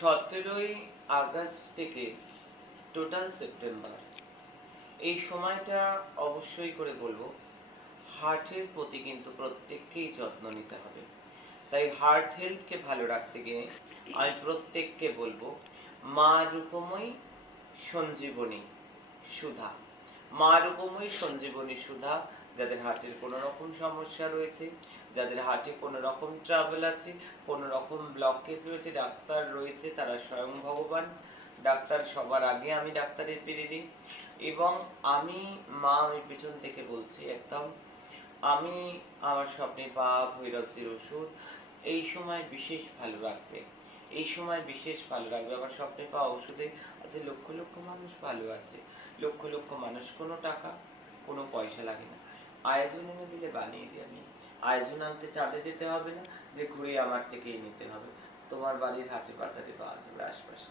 17ই August থেকে total September এই সময়টা অবশ্যই করে বলবো হার্টের প্রতি কিন্তু প্রত্যেককেই যত্ন নিতে হবে। তাই হার্ট হেলথকে ভালো রাখতে গিয়ে আমি প্রত্যেককে বলবো মা রূপময়ী সঞ্জীবনী সুধা, মা রূপময়ী সঞ্জীবনী সুধা। যাদের হার্টের কোনো রকম সমস্যা রয়েছে, যাদের হার্টে কোনো রকম ট্রাবল আছে, কোনো রকম ব্লকেজ রয়েছে, ডাক্তার রয়েছে, তারা স্বয়ং ভগবান। ডাক্তার সবার আগে, আমি ডাক্তারের পিরিয়ডে এবং আমি পেছন থেকে বলছি একদম। আমি আমার স্বপ্নে পা ভৈরবজির ওষুধ এই সময় বিশেষ ভালো রাখবে, এই সময় বিশেষ ভালো রাখবে। আমার স্বপ্নে পাওয়া ওষুধে আছে লক্ষ লক্ষ মানুষ ভালো আছে, লক্ষ লক্ষ মানুষ, কোনো টাকা কোনো পয়সা লাগে না। আয়োজন এনে দিলে বানিয়ে দিই আমি। আয়োজন আনতে চাঁদে যেতে হবে না যে ঘুরে আমার থেকেই নিতে হবে, তোমার বাড়ির হাটে বাজারে পাওয়া যাবে আশপাশে।